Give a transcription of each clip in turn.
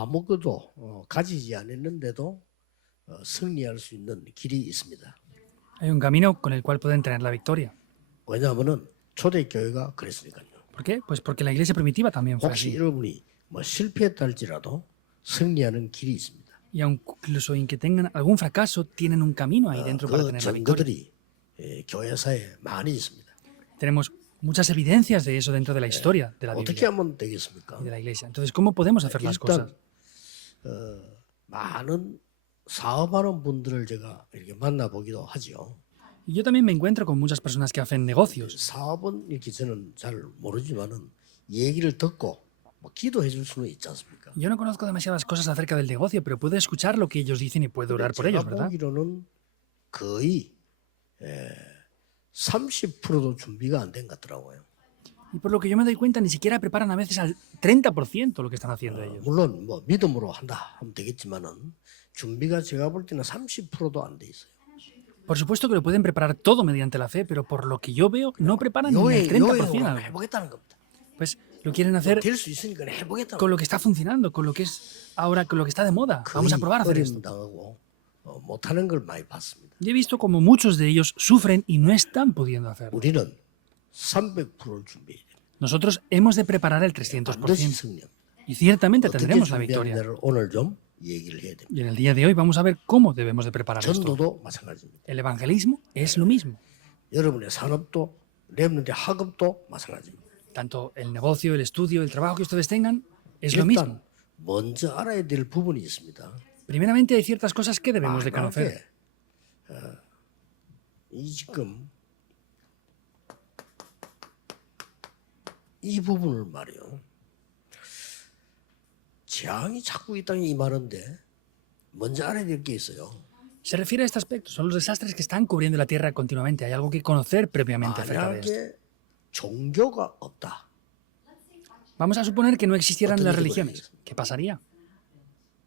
아무것도 가지지 않았는데도 승리할 수 있는 길이 있습니다. Hay un camino con el cual pueden tener la victoria. 왜냐하면은 초대교회가 그랬으니까요. ¿Por qué? Pues porque la iglesia primitiva también fue 혹시 así. 여러분이 뭐 실패했다 할지라도 승리하는 길이 있습니다. Y incluso en que tengan algún fracaso, tienen un camino ahí dentro para 그 tener la victoria. 증거들이 교회사에 많이 있습니다. Tenemos muchas evidencias de eso dentro de la historia de la 어떻게 Biblia 하면 되겠습니까? y de la iglesia. Entonces, ¿cómo podemos hacer las cosas? 일단 많은 사업하는 분들을 제가 이렇게 만나보기도 하죠. Y yo también me encuentro con muchas personas que hacen negocios. 사업은 이렇게 저는 잘 모르지만은 얘기를 듣고 뭐 기도해 줄 수는 있지 않습니까? Yo no conozco demasiadas cosas acerca del negocio, pero puedo escuchar lo que ellos dicen y puedo orar por ellos, 제가 ¿verdad? 보기로는 거의 30%도 준비가 안 된 것 같더라고요. Y por lo que yo me doy cuenta, ni siquiera preparan a veces al 30% lo que están haciendo ellos. 물론 뭐 믿음으로 한다 하면 되겠지만은 준비가 제가 볼 때는 30%도 안 돼 있어요. Por supuesto que lo pueden preparar todo mediante la fe, pero por lo que yo veo, no preparan ni el 30% algo. 해보겠다는 겁니다. Pues lo quieren hacer 될 수 있으니까 해보겠다는 con lo que está funcionando, con lo que es ahora, con lo que está de moda. Vamos a probar a hacer esto. 당하고 못하는 걸 많이 봤습니다. Yo he visto como muchos de ellos sufren y no están pudiendo hacerlo. 우리는 300%를 준비해야 돼요. Nosotros hemos de preparar el 반드시 300% 승리합니다. y ciertamente 어떻게 tendremos la 준비하느냐를 victoria. 오늘 좀 얘기를 해야 됩니다. Y en el día de hoy vamos a ver cómo debemos de preparar esto. 전도도 마찬가지입니다. El evangelismo es lo mismo. 여러분의 산업도 랩런의 학업도 마찬가지입니다. Tanto el negocio, el estudio, el trabajo que ustedes tengan es lo mismo. 일단 먼저 알아야 될 부분이 있습니다. Primeramente hay ciertas cosas que debemos de conocer. 이 지금 이 부분을 말이요. 재앙이 자꾸 이 땅에 임하는데 먼저 알아야 될 게 있어요. Se refiere a este aspecto. Son los desastres que están cubriendo la tierra continuamente. Hay algo que conocer previamente acerca de esto. 만약에 종교가 없다. Vamos a suponer que no existieran 어떤 las 일이 religiones. ¿Qué pasaría?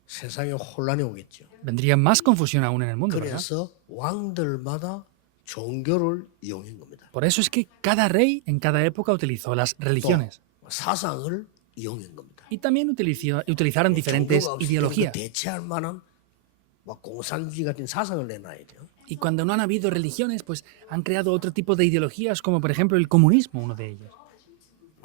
세상에 혼란이 오겠죠. Vendría más confusión aún en el mundo, ¿verdad? 그래서 왕들마다 종교를 이용한 겁니다. Por eso es que cada rey en cada época utilizó las 또 religiones. 사상을 이용한 겁니다. Y también utilizaron diferentes 종교가 없을 때 ideologías. 대체할 만한 막 공산주의 같은 사상을 내놔야 돼요. Y cuando no han habido religiones, pues han creado otro tipo de ideologías, como por ejemplo el comunismo, uno de ellos.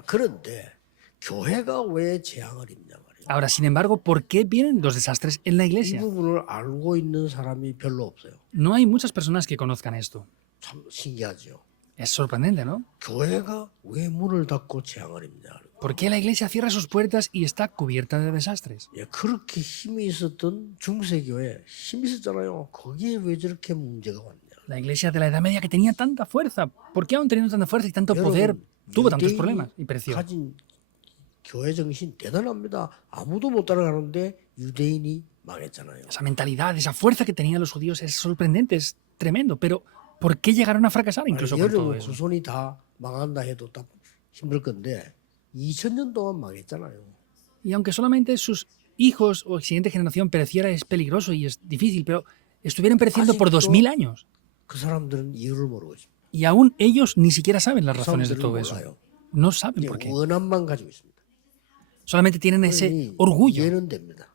그런데 교회가 왜 재앙을 입냐 말이에요. Ahora, sin embargo, ¿por qué vienen los desastres en la 이 iglesia? 부분을 알고 있는 사람이 별로 없어요. No hay muchas personas que conozcan esto. 참 신기하죠. Es sorprendente, ¿no? 교회가 왜 문을 닫고 재앙을 입냐. ¿Por qué la iglesia cierra sus puertas y está cubierta de desastres? 예, 그렇게 힘이 있었던 중세교회 힘이 있었잖아요. 거기에 왜 저렇게 문제가 왔냐. La iglesia de la Edad Media que tenía tanta fuerza, ¿por qué aún teniendo tanta fuerza y tanto poder tuvo tantos problemas y pereció? 가진 교회 정신 대단합니다. 아무도 못 따라가는데 유대인이 망했잖아요. Esa mentalidad, esa fuerza que tenían los judíos es sorprendente, es tremendo, pero ¿por qué llegaron a fracasar incluso con todo 여러분 eso? 후손이 다 망한다 해도 다 힘들 건데 2000년 동안 망했잖아요. Y aunque solamente sus hijos o siguiente generación pereciera es peligroso y es difícil, pero estuvieron pereciendo por 2000 años. 그 사람들은 이유를 모르고 있습니다. Y aún ellos ni siquiera saben las 그 razones de 사람들은 todo eso. 몰라요. No saben por qué. 원함만 가지고 있습니다. Solamente tienen ese orgullo. 이해는 됩니다.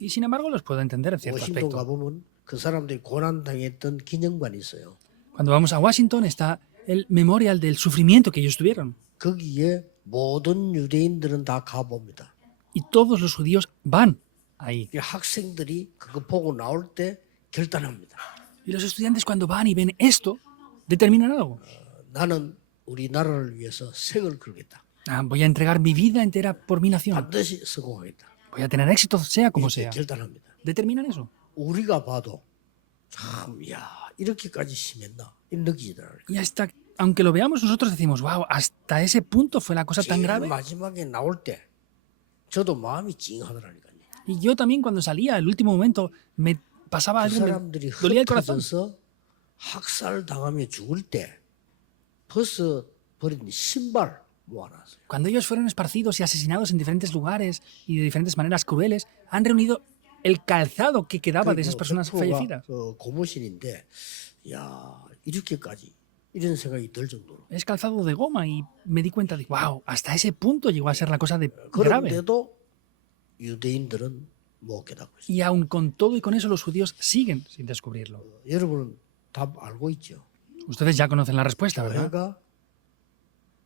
Y sin embargo los puedo entender en cierto 워싱턴 aspecto. 가보면 그 사람들이 고난당했던 기념관이 있어요. Cuando vamos a Washington está el memorial del sufrimiento que ellos tuvieron. 거기에 모든 유대인들은 다 가봅니다. Y todos los judíos van ahí. 이 학생들이 그거 보고 나올 때 결단합니다. Y los estudiantes cuando van y ven esto, determinan algo. 나는 우리 나라를 위해서 생을 걸겠다. Ah, voy a entregar mi vida entera por mi nación. 반드시 성공하겠다. Voy a tener éxito, sea como 이렇게 sea. 결단합니다. Determinan eso. 우리가 봐도 참, 야 이렇게까지 심했나 이런 느끼더라고요. Y hasta, aunque lo veamos nosotros decimos, wow, hasta ese punto fue la cosa tan 제일 grave. 마지막에 나올 때 저도 마음이 찡하더라니까요. Y yo también cuando salía, el último momento, me pasaba 그 algo, me 사람들이 dolía el corazón. 흩어져서 학살 당하며 죽을 때 벗어 버린 신발 모아놨어요. Cuando ellos fueron esparcidos y asesinados en diferentes lugares y de diferentes maneras crueles, han reunido el calzado que quedaba de esas personas fallecidas. 고무신인데, 야 이렇게까지 이런 생각이 들 정도로. Es calzado de goma y me di cuenta de, wow, hasta ese punto llegó a ser la cosa de grave. 그런데도 유대인들은 못 깨닫고 있어요. Y aun con todo y con eso los judíos siguen sin descubrirlo. 여러분은 답 알고 있죠? Ustedes ya conocen la respuesta, ¿verdad? 교회가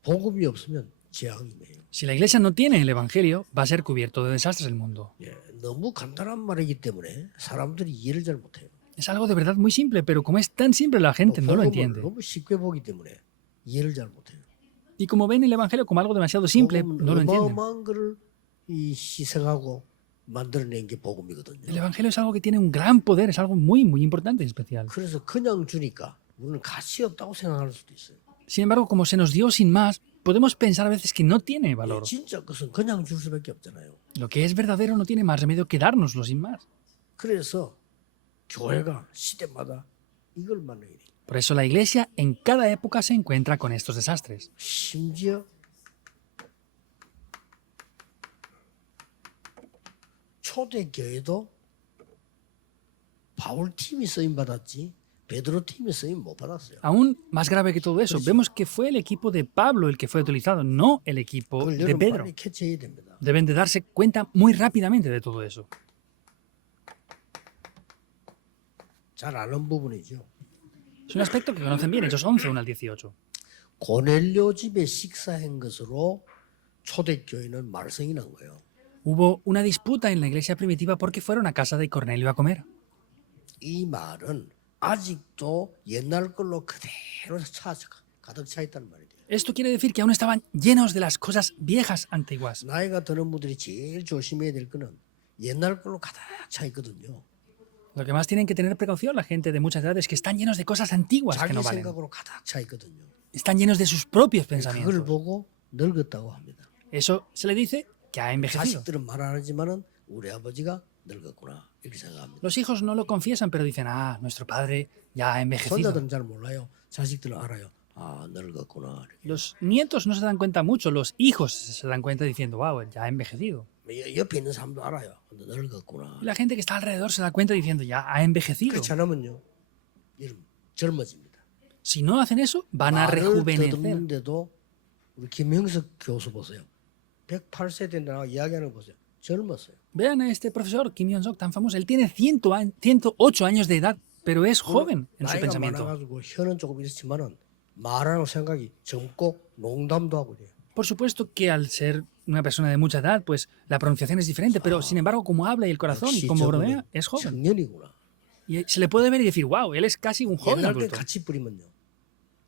복음이 없으면 재앙이네요. Si la iglesia no tiene el evangelio, va a ser cubierto de desastres el mundo. 예, 너무 간단한 말이기 때문에 사람들이 이해를 잘 못해요. Es algo de verdad muy simple, pero como es tan simple, la gente no lo 복음을 entiende. 너무 쉽게 보기 때문에 이해를 잘 못해요. Y como ven el evangelio como algo demasiado simple, 복음은 no lo entienden. 어마어마한 거를 이 희생하고 만들어낸 게 복음이거든요. El evangelio es algo que tiene un gran poder, es algo muy, muy importante y especial. 그래서 그냥 주니까 우리는 가치 없다고 생각할 수도 있어요. Sin embargo, como se nos dio sin más, podemos pensar a veces que no tiene valor. 진짜 것은 그냥 줄 수밖에 없잖아요. Lo que es verdadero no tiene más remedio que dárnoslo sin más. 그래서 교회가 시대마다 이걸 만나야 돼요. Por eso la iglesia en cada época se encuentra con estos desastres. 심지어 초대교회도 바울 팀이 쓰임 받았지 베드로 팀이 쓰임 못 받았어요. Aún más grave que todo eso, vemos que fue el equipo de Pablo el que fue utilizado, no el equipo 그걸 de 여러분 Pedro. 빨리 캐치해야 됩니다. Deben de darse cuenta muy rápidamente de todo eso. 잘 아는 부분이죠. Es un aspecto que conocen bien, Hechos 11, 1 al 18. 고넬료 집에 식사한 것으로 초대교회는 말썽이 난 거예요. Hubo una disputa en la iglesia primitiva porque fueron a casa de Cornelio a comer. 이 말은 아직도 옛날 걸로 그대로 가득 차 있다는 말이에요. Esto quiere decir que aún estaban llenos de las cosas viejas antiguas. 나이가 드는 분들이 제일 조심해야 될 거는 옛날 걸로 가득 차 있거든요. Lo que más tienen que tener precaución la gente de muchas edades es que están llenos de cosas antiguas que 자기 no valen. 생각으로 가득 차 있거든요. Están llenos de sus propios 그걸 pensamientos. 보고 늙었다고 합니다. Eso se le dice que ha envejecido. 자식들은 말 안 하지만은 우리 아버지가 늙었구나 이렇게 생각합니다. Los hijos no lo confiesan, pero dicen, nuestro padre ya ha envejecido. 손자들은 잘 몰라요. 자식들은 알아요. 아 늙었구나. 이렇게. Los nietos no se dan cuenta mucho, los hijos se dan cuenta diciendo, wow, ya ha envejecido. 옆에 있는 사람도 알아요. 근데 늙었구나. Y la gente que está alrededor se da cuenta diciendo, ya ha envejecido. 그렇지 않으면요. 이름 젊어집니다. Si no hacen eso, van a 말을 rejuvenecer. 듣는데도 우리 김형석 교수 보세요. 108세 된다고 이야기하는 거 보세요. 젊었어요. Vean a este profesor, Kim Yong-sok, tan famoso. Él tiene 108 años de edad, pero es joven en su 나이가 pensamiento. 많아가지고 혀는 조금 이렇지만은 말하는 생각이 젊고 농담도 하고 그래요. Por supuesto que al ser una persona de mucha edad, pues la pronunciación es diferente, pero sin embargo, como habla y el corazón y 역시 como 저분은 bromea, es joven. 청년이구나. Y se le puede ver y decir, wow, él es casi un joven 옛날 게 adulto. 같이 뿌리면요.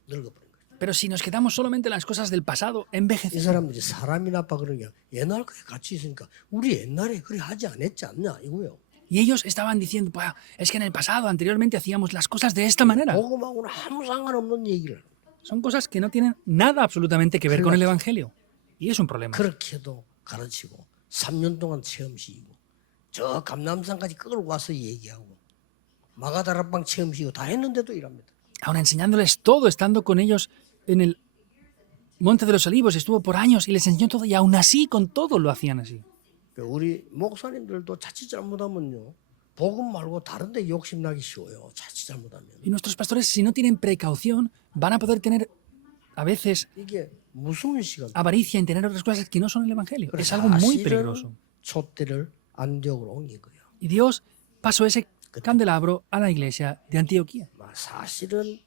늙어버린 거예요. Pero si nos quedamos solamente en las cosas del pasado, 이 envejecemos. 사람들이 사람이 나빠 그런 게 옛날 그게 같이 있으니까 우리 옛날에 그래 하지 않았지 않냐 이거요. Y ellos estaban diciendo, "Pues, es que en el pasado, anteriormente, hacíamos las cosas de esta manera. 복음하고는 아무 상관없는 얘기를 Son cosas que no tienen nada absolutamente que ver con el Evangelio. Y es un problema. 그렇게도 가르치고 3년 동안 체험시키고 저 감남산까지 끌고 와서 얘기하고 마가다락방 체험시키고 다 했는데도 이랍니다. Aún enseñándoles todo, estando con ellos en el Monte de los Olivos, estuvo por años y les enseñó todo, y aún así, con todo, lo hacían así. 우리 목사님들도 자칫 잘못하면요. 복음 말고 다른 데 욕심나기 쉬워요. 자칫 잘못하면. Y nuestros pastores, si no tienen precaución, van a poder tener, a veces, 이게 무서운 시간. avaricia en tener otras cosas que no son el Evangelio. Es algo muy peligroso. 촛대를 안디옥으로 옮긴 거예요. Y Dios pasó ese candelabro a la iglesia de Antioquía. 사실은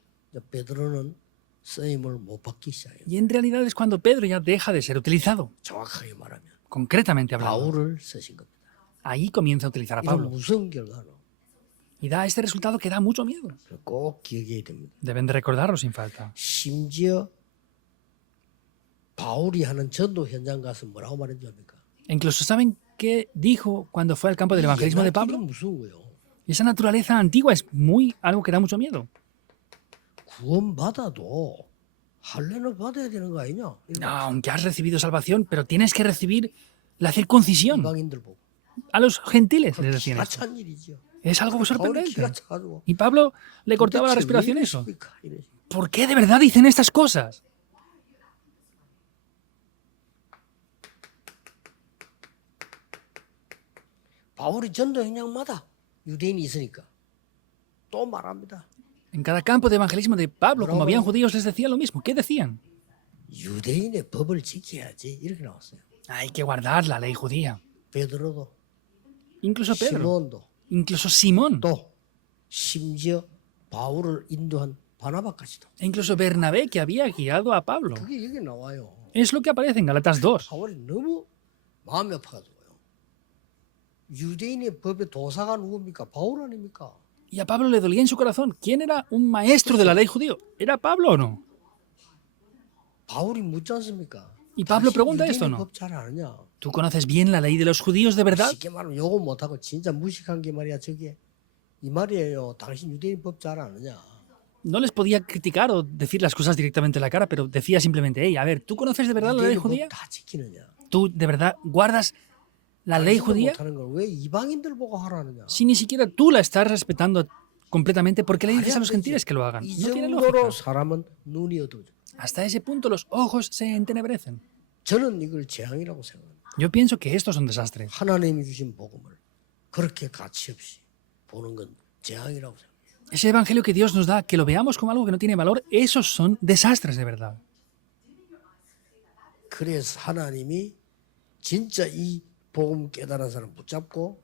베드로는 쓰임을 못 받기 시작해요. Y en realidad es cuando Pedro ya deja de ser utilizado, 정확하게 말하면 concretamente hablando. 바울을 쓰신 겁니다. Ahí comienza a utilizar a 이건 Pablo. 무서운 결과로 Y da este resultado que da mucho miedo. 꼭 기억해야 됩니다. Deben de recordarlo sin falta. 심지어 바울이 하는 전도 현장 가서 뭐라고 말했는지 압니까? Incluso saben qué dijo cuando fue al campo del evangelismo de Pablo. 무서운 거예요. Y esa naturaleza antigua es muy algo que da mucho miedo. 구원받아도 할례는 받아야 되는 거 아니냐? No, aunque has recibido salvación, pero tienes que recibir la circuncisión. 이방인들 보고. A los gentiles les decían 기가 esto. 찬 일이죠. Es algo 바울이 sorprendente. 기가 차가지고 Y Pablo le cortaba la 도대체 respiración 왜 a eso. 이러십니까? 이러지. ¿Por qué de verdad dicen estas cosas? 바울이 전도 현장마다 유대인이 있으니까 또 말합니다. En cada campo de evangelismo de Pablo, como Bravo. habían judíos, les decía lo mismo. ¿Qué decían? 유대인의 법을 지켜야지 이렇게 나왔어요. Hay que guardar la ley judía. 베드로도, incluso Pedro, 시몬도, incluso Simón, 또 심지어 바울을 인도한 바나바까지도. e incluso Bernabé, que había guiado a Pablo. 그게 여기 나와요. Es lo que aparece en Galatas 2. 바울이 너무 마음이 아파가지고요. 유대인의 법의 도사가 누굽니까? 바울 아닙니까? Y a Pablo le dolía en su corazón. ¿Quién era un maestro de la ley judío? ¿Era Pablo o no? 바울이 묻지 않습니까? Y Pablo pregunta 당신 esto, 유대인 ¿no? 법 잘 아느냐? ¿Tú conoces bien la ley de los judíos de verdad? 쉽게 말하면 요거 못하고 진짜 무식한 게 말이야 저게. 이 말이에요. 당신 유대인 법 잘 아느냐? No les podía criticar o decir las cosas directamente en la cara, pero decía simplemente, hey, a ver, ¿tú conoces de verdad la ley 유대인 judía? 법다 지키느냐? ¿Tú de verdad guardas la ley 당신도 judía? 못하는 걸 왜 이방인들 보고 하라느냐? Si ni siquiera tú la estás respetando completamente, ¿por qué le dices 말이 a 안 los 되지. gentiles que lo hagan? 이 No tiene 정도로 lógica. 사람은 눈이 어두워져. Hasta ese punto los ojos se entenebrecen. 저는 이걸 재앙이라고 생각합니다. Yo pienso que esto es un desastre. 하나님이 주신 복음을 그렇게 가치 없이 보는 건 재앙이라고 생각합니다. Ese evangelio que Dios nos da, que lo veamos como algo que no tiene valor, esos son desastres de verdad. 그래서 하나님이 진짜 이 복음 깨달은 사람 붙잡고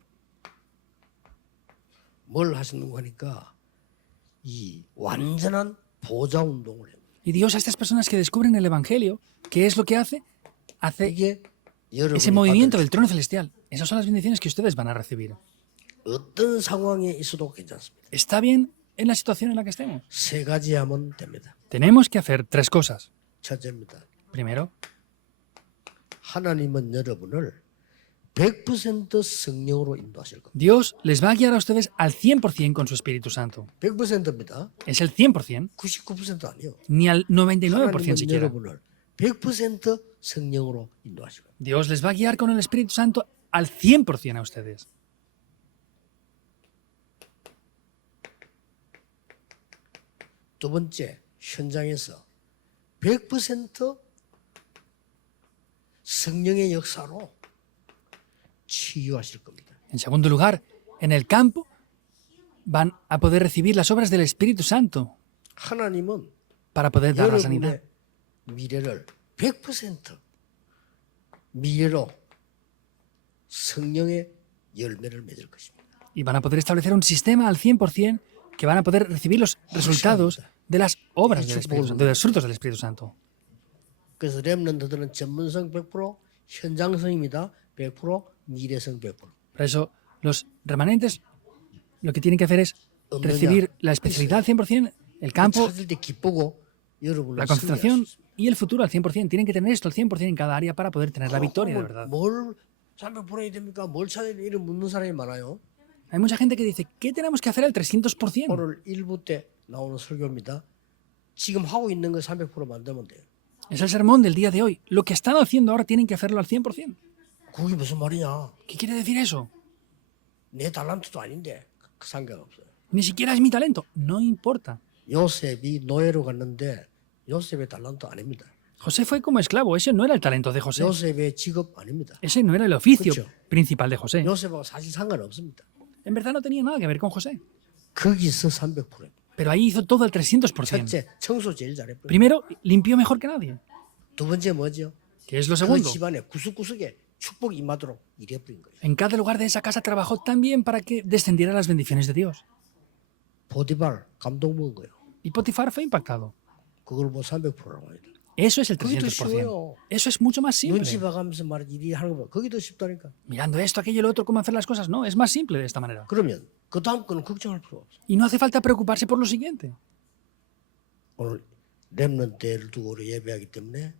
뭘 하시는가 하니까 이 완전한 보좌 운동을 해요. Y Dios a estas personas que descubren el evangelio, ¿qué es lo que hace? Hace 이게 ese 여러분이 movimiento del 받을 trono celestial. Esas son las bendiciones que ustedes van a recibir. 어떤 상황에 있어도 괜찮습니다. ¿Está bien en la situación en la que estemos? 세 가지 하면 됩니다. Tenemos que hacer tres cosas. 첫째입니다. Primero, 하나님은 여러분을 100% 성령으로 인도하실 겁니다. Dios les va a guiar a ustedes al 100% con su Espíritu Santo. 100%입니다. Es el 100%, 99% 아니요. ni al 99% 하나님은 siquiera. 여러분을 100% 성령으로 인도하실 겁니다. Dios les va a guiar con el Espíritu Santo al 100% a ustedes. 두 번째, 현장에서 100% 성령의 역사로 치유하실 겁니다. En segundo lugar, en el campo van a poder recibir las obras del Espíritu Santo 하나님은 para poder dar la sanidad. 여러분의 미래를 100% 미래로 성령의 열매를 맺을 것입니다. Y van a poder establecer un sistema al 100% que van a poder recibir los resultados de las obras del Espíritu Santo, de los frutos del Espíritu Santo. 그래서 렘넌트들은 전문성 100%, 현장성입니다. 100%, 미래성 100%. Por eso, los remanentes lo que tienen que hacer es recibir la especialidad al 100%, el campo, 찾을 때 기쁘고 여러분을 la concentración y el futuro al 100%. Tienen que tener esto al 100% en cada área para poder tener la victoria de verdad. 뭘 300%해야 됩니까? 뭘 찾아야 돼? 이런 묻는 사람이 많아요. Hay mucha gente que dice, ¿qué tenemos que hacer al 300%? 오늘 1부 때 나오는 설교입니다. 지금 하고 있는 거 300% 만들면 돼요. Es el sermón del día de hoy. Lo que están haciendo ahora tienen que hacerlo al 100%. 그게 무슨 말이냐? ¿Qué quiere decir eso? 내 달란트도 아닌데 그 상관없어요. Ni siquiera es mi talento. No importa. 요셉이 노예로 갔는데 요셉의 달란트 아닙니다. José fue como esclavo. Ese no era el talento de José. 요셉의 직업 아닙니다. Ese no era el oficio Escucho. principal de José. 요셉하고 사실 상관없습니다. En verdad no tenía nada que ver con José. 거기서 300%입니다. Pero ahí hizo todo al 300%. 첫째, 청소 제일 잘했고요. Primero, limpió mejor que nadie. 두 번째 뭐죠? ¿Qué es lo 그 segundo? 집안에 구석구석에 축복이 임하도록 일해버린 거예요. En cada lugar de esa casa trabajó tan bien para que descendieran las bendiciones de Dios. 보디발 감동 먹은 거예요. Y Potifar fue impactado. 그걸 뭐 300%라고 합니다. Eso es el 그게 더 300%. 쉬워요. Eso es mucho más simple. 눈치 봐가면서 말이지 일이 하는 거보다 그게 더 쉽다니까. Mirando esto, aquello, lo otro, cómo hacer las cosas. No, es más simple de esta manera. 그러면 그 다음 거는 걱정할 필요 없어. Y no hace falta preocuparse por lo siguiente. 오늘 렘넌트를 두고 우리 예배하기 때문에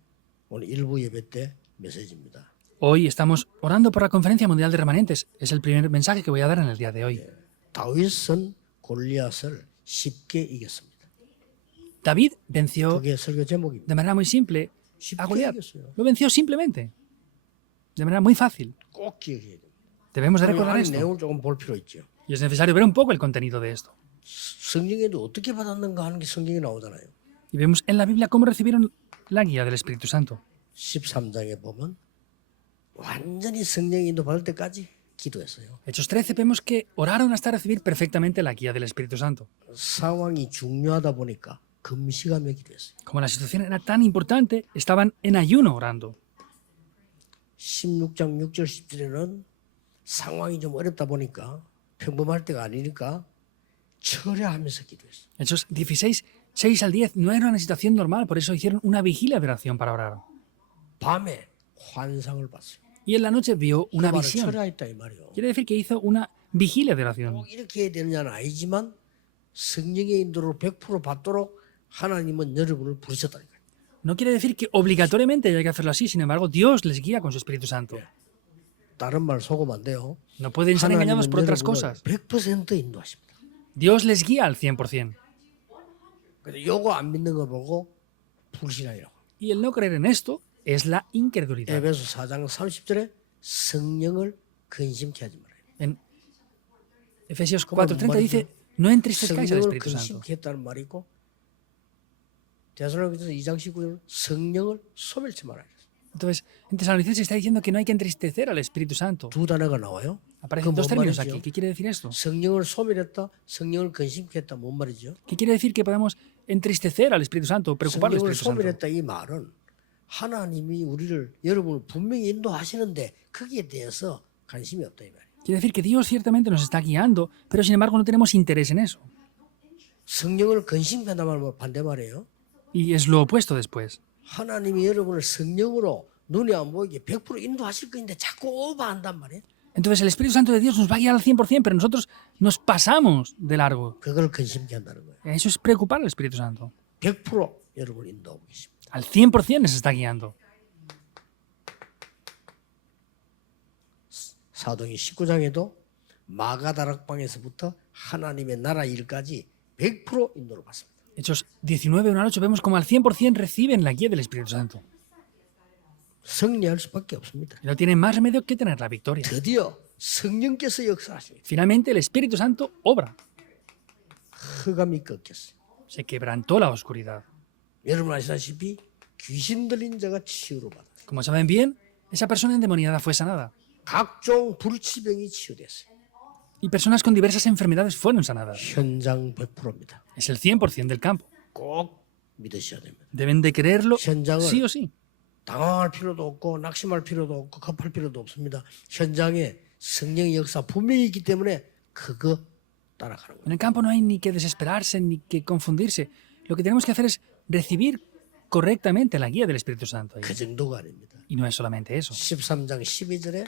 오늘 일부 예배 때 메시지입니다. Hoy estamos orando por la Conferencia Mundial de Remanentes. Es el primer mensaje que voy a dar en el día de hoy. 다윗은 골리앗을 쉽게 이겼습니다. David venció 그게 설교 제목입니다. de manera muy simple a 쉽게 Goliat. 이겼어요. Lo venció simplemente. De manera muy fácil. 꼭 기억해야 됩니다. Debemos de 그럼 recordar 안에 esto. 내용을 조금 볼 필요 있죠. Y es necesario ver un poco el contenido de esto. 성경에도 어떻게 받았는가 하는 게 성경에 나오잖아요. Y vemos en la Biblia cómo recibieron la guía del Espíritu Santo. 13장에 보면 완전히 성령 인도 받을 때까지 기도했어요. Hechos 13 vemos que oraron hasta recibir perfectamente la guía del Espíritu Santo. 상황이 중요하다 보니까 금식하며 기도했어요. Como la situación era tan importante, estaban en ayuno orando. 16장 6절 10절에는 상황이 좀 어렵다 보니까 평범할 때가 아니니까 철야하면서 기도했어. Hechos 16, 6 al 10, no era una situación normal, por eso hicieron una vigilia de oración para orar. 밤에 환상을 봤어요. Y en la noche vio 그 una 말은 visión. 철야했다 이 말이요. Quiere decir que hizo una vigilia de oración. 꼭 이렇게 해야 되느냐는 아니지만 성령의 인도를 100% 받도록 하나님은 여러분을 부르셨다니까요. No quiere decir que obligatoriamente haya que hacerlo así, sin embargo, Dios les guía con su Espíritu Santo. 다른 말 속으면 안 돼요. No pueden ser engañados 하나님은 por otras 여러분을 cosas. 100% 인도하십니다. Dios les guía al 100%. 근데 요거 안 믿는 거 보고 불신앙이라고. Y el no creer en esto es la incredulidad. 에베소 4장 30절에 성령을 근심케 하지 말아요. En Efesios ¿Cómo 4:30 dice, 말이죠? no entristezcáis al 성령을 Espíritu Santo. 근심케 했다는 말이 있고 데살로니가서 2장 19절은 성령을 소멸치 말아요. Entonces, en Tesalonicenses está diciendo que no hay que entristecer al Espíritu Santo. 두 단어가 나와요. Aparecen 그건 dos 뭔 términos 말이죠? aquí. ¿Qué quiere decir esto? 성령을 소멸했다, 성령을 근심케 했다 뭔 말이죠? ¿Qué quiere decir que podamos entristecer al Espíritu Santo o preocupar al 성령을 Espíritu Santo? 소멸했다 이 말은 하나님이 우리를 여러분을 분명히 인도하시는데 거기에 대해서 관심이 없다 이 말이에요. Quiere decir que Dios ciertamente nos está guiando, pero sin embargo no tenemos interés en eso. 성령을 근심한다 말은 반대 말이에요. Y es lo opuesto después. 하나님이 여러분을 성령으로 눈에 안 보이게 100% 인도하실 건데 자꾸 오버한단 말이에요. Entonces el Espíritu Santo de Dios nos va a guiar al 100%, pero nosotros nos pasamos de largo. 그걸 근심케 한다는 거예요. Eso es preocupar al Espíritu Santo. 100% 여러분을 인도하고 계십니다. Al 100% nos está guiando. 사도행 19장에도 마가다락방에서부터 하나님의 나라 일까지 100% 인도를 받습니다. Hechos 19, 1 al 8, vemos como al 100% reciben la guía del Espíritu Santo. 승리할 수밖에 없습니다. Y no tienen más remedio que tener la victoria. 드디어 성령께서 역사하십니다. Finalmente el Espíritu Santo obra. 흑암이 꺾였어요. Se quebrantó la oscuridad. 여러분 아시다시피 귀신 들린 자가 치유를 받았어요. Como saben bien, esa persona endemoniada fue sanada. 각종 불치병이 치유됐어요. Y personas con diversas enfermedades fueron sanadas. 현장 100%입니다. Es el 100% del campo. 꼭 믿으셔야 됩니다. Deben de creerlo 현장을 sí o sí. 당황할 필요도 없고 낙심할 필요도 없고 급할 필요도 없습니다. 현장에 성령의 역사 분명히 있기 때문에 그거 따라가는 거예요. En el campo no hay ni que desesperarse ni que confundirse. Lo que tenemos que hacer es recibir correctamente la guía del Espíritu Santo. 그 정도가 아닙니다. Y no es solamente eso. 13장 12절에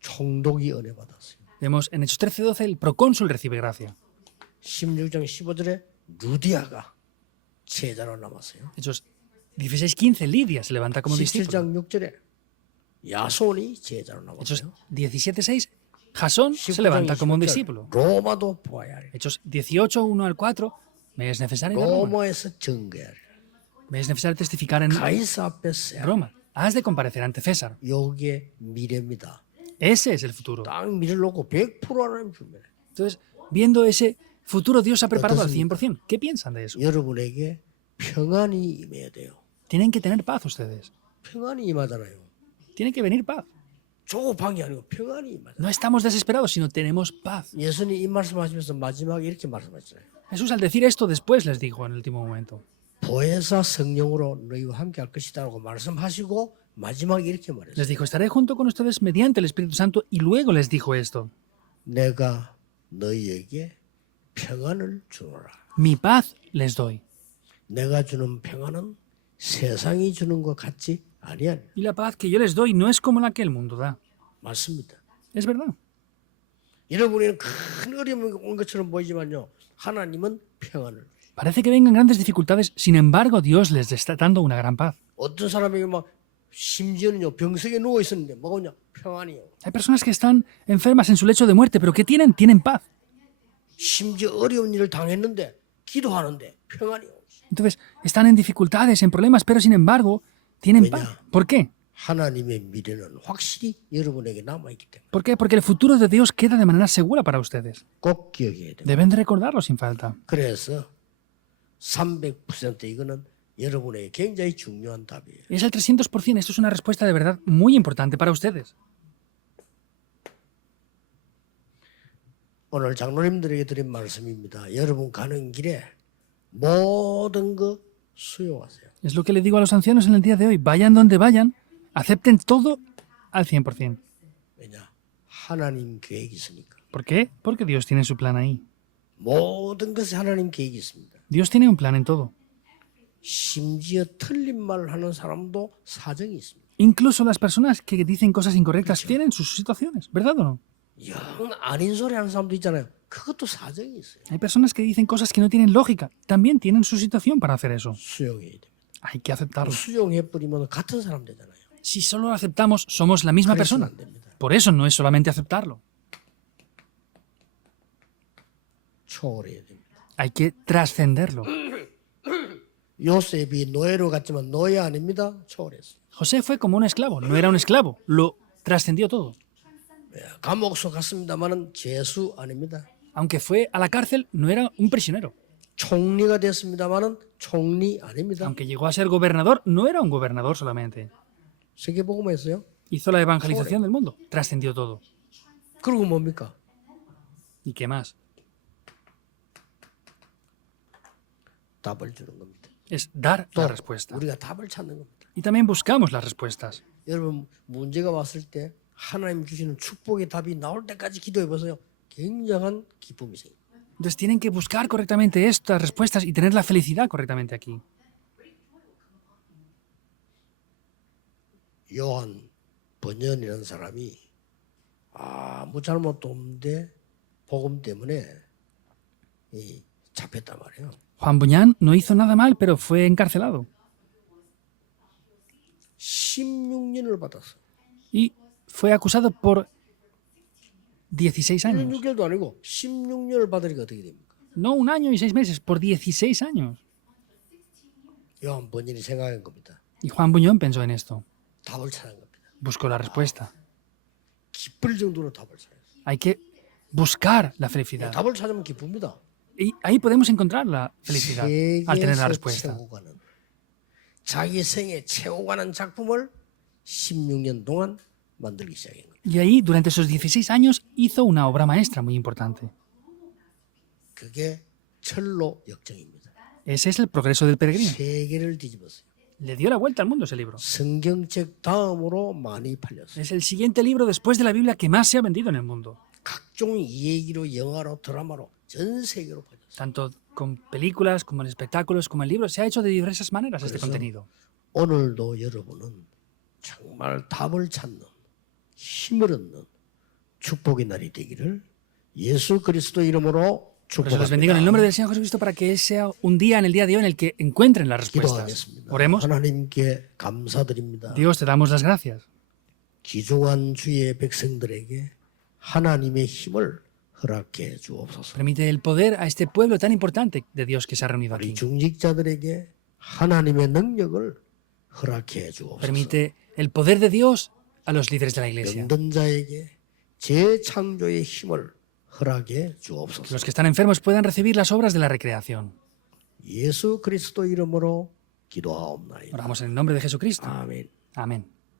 총독이 은혜 받았어요. Vemos en Hechos 13:12 el procónsul recibe gracia. 16장 15절에 루디아가 제자로 남았어요. Hechos 16:15 Lidia se levanta como discípulo. 17장 6절에 야손이 제자로 Hechos 남았어요. 17:6 Jasón se 19장 levanta como un 26절 discípulo. 로마도 보아야 해. Hechos 18, 1 al 4 me es necesario ir a Roma. 로마에서 증거해야 해. Me es necesario testificar en 가이사 앞에 서야 해. Roma. Has de comparecer ante César. 요게 미래입니다. Ese es el futuro. 딱 미래를 놓고 100% 하나님 주면 Entonces, viendo ese futuro, Dios ha preparado al 100%. ¿Qué piensan de eso? 여러분에게 평안이 임해야 돼요. Tienen que tener paz ustedes. 평안이 임하잖아요. Tiene que venir paz. 조급한 게 아니고 평안이 임하잖아요. No estamos desesperados, sino tenemos paz. 예수님 이 말씀하시면서 마지막에 이렇게 말씀하셨잖아요. Jesús al decir esto después les dijo en el último momento. 보혜사 성령으로 너희와 함께 할 것이다라고 말씀하시고 마지막에 이렇게 말했어요. Les dijo, estaré junto con ustedes mediante el Espíritu Santo. Y luego les dijo esto. 내가 너희에게 평안을 주노라. Mi paz les doy. 내가 주는 평안은 세상이 주는 것 같지 아니하니. Y la paz que yo les doy no es como la que el mundo da. 맞습니다. Es verdad. 여러분에는 큰 어려움이 온 것처럼 보이지만요. 하나님은 평안을. Parece que vengan grandes dificultades, sin embargo Dios les está dando una gran paz. 어떤 사람에게 막 심지어는요 병석에 누워 있었는데 뭐냐 평안이요. Hay personas que están enfermas en su lecho de muerte, pero ¿qué tienen? Tienen paz. 심지어 어려운 일을 당했는데 기도하는데 평안이요. Entonces, están en dificultades, en problemas, pero sin embargo tienen Venga. paz. ¿Por qué? 하나님의 미래는 확실히 여러분에게 남아있기 때문에 ¿Por qué? Porque el futuro de Dios queda de manera segura para ustedes. 꼭 기억해야 돼요. Deben de recordarlo sin falta. 그래서 300% 이거는 여러분에게 굉장히 중요한 답이에요. Es el 300%. Esto es una respuesta de verdad muy importante para ustedes. 오늘 장로님들에게 드린 말씀입니다. 여러분 가는 길에 모든 거 수용하세요. Es lo que le digo a los ancianos en el día de hoy. Vayan donde vayan, acepten todo al 100%. 왜냐? 하나님 계획이 있으니까. ¿Por qué? Porque Dios tiene su plan ahí. 모든 것에 하나님 계획이 있습니다. Dios tiene un plan en todo. 심지어 틀린 말을 하는 사람도 사정이 있습니다. Incluso las personas que dicen cosas incorrectas tienen sus situaciones, ¿verdad o no? 영 아닌 소리 하는 사람도 있잖아요. 그것도 사정이 있어요. Hay personas que dicen cosas que no tienen lógica. También tienen su situación para hacer eso. 수용해야 됩니다. Hay que aceptarlo. 수용해버리면 같은 사람 되잖아요. Si solo lo aceptamos, somos la misma 그래서는 persona. 안 됩니다. Por eso no es solamente aceptarlo. 초월해야 됩니다. Hay que trascenderlo. 요셉이 노예로 갔지만 노예 아닙니다. 초월했어요. José fue como un esclavo. No era un esclavo. Lo trascendió todo. 감옥 속 갔습니다만은 죄수 아닙니다. Aunque fue a la cárcel, no era un prisionero. 총리가 됐습니다만은 총리 아닙니다. Aunque llegó a ser gobernador, no era un gobernador solamente. 세계복음화 했어요. Hizo la evangelización del mundo. Trascendió todo. 그리고 뭡니까? ¿Y qué más? 답을 주는 겁니다. Es dar 또 la respuesta. 우리가 답을 찾는 겁니다. Y también buscamos las respuestas. 여러분 문제가 왔을 때 하나님 주시는 축복의 답이 나올 때까지 기도해 보세요. 굉장한 기쁨이 생깁니다. Entonces tienen que buscar correctamente estas respuestas y tener la felicidad correctamente aquí. 요한 번연이라는 사람이 아무 잘못도 없는데 복음 때문에 잡혔단 말이에요. Juan Buñán no hizo nada mal, pero fue encarcelado. 16년을 받았어. Y fue acusado por 16 1년 años. 6개월도 아니고 16년을 받으니까 어떻게 됩니까? No 1 año y 6 meses, por 16 años. 요한 번연이 생각한 겁니다. Y Juan Buñón pensó en esto. 답을 찾은 겁니다. Buscó la respuesta. 기쁠 정도로 답을 찾았어요. Hay que buscar la felicidad. 답을 찾으면 기쁩니다. Y ahí podemos encontrar la felicidad al tener la 세계에서 respuesta. 채우고 가는 자기 생에 채우고 가는 작품을 16년 동안 만들기 시작한 거예요. Y ahí, durante esos 16 años, hizo una obra maestra muy importante. 그게 철로 역정입니다. Ese es el progreso del peregrino. 세계를 뒤집었어요. Le dio la vuelta al mundo ese libro. 성경책 다음으로 많이 팔렸어요. Es el siguiente libro después de la Biblia que más se ha vendido en el mundo. 각종 이야기로 영화로 드라마로 전 세계로 팔렸어요. Tanto con películas, como en espectáculos, como en libros. Se ha hecho de diversas maneras este contenido. 오늘도 여러분은 정말 답을 찾는 힘을 얻는 축복의 날이 되기를 예수 그리스도 이름으로 Por eso los bendigo en el nombre 축복합니다. del Señor Jesucristo para que sea un día en el día de hoy en el que encuentren las respuestas. 기도하겠습니다. Oremos. 하나님께 감사드립니다. Dios, te damos las gracias. 귀중한 주의 백성들에게 하나님의 힘을 허락해 주옵소서. Permite el poder a este pueblo tan importante de Dios que se ha reunido 우리 aquí. 중직자들에게 하나님의 능력을 허락해 주옵소서. Permite el poder de Dios a los líderes de la iglesia. 병든 자에게 재창조의 힘을 허락해 Que 주옵소서. los que están enfermos puedan recibir las obras de la recreación. 예수 그리스도 이름으로 기도하옵나이다. Oramos en el nombre de Jesucristo. 아멘. Amén.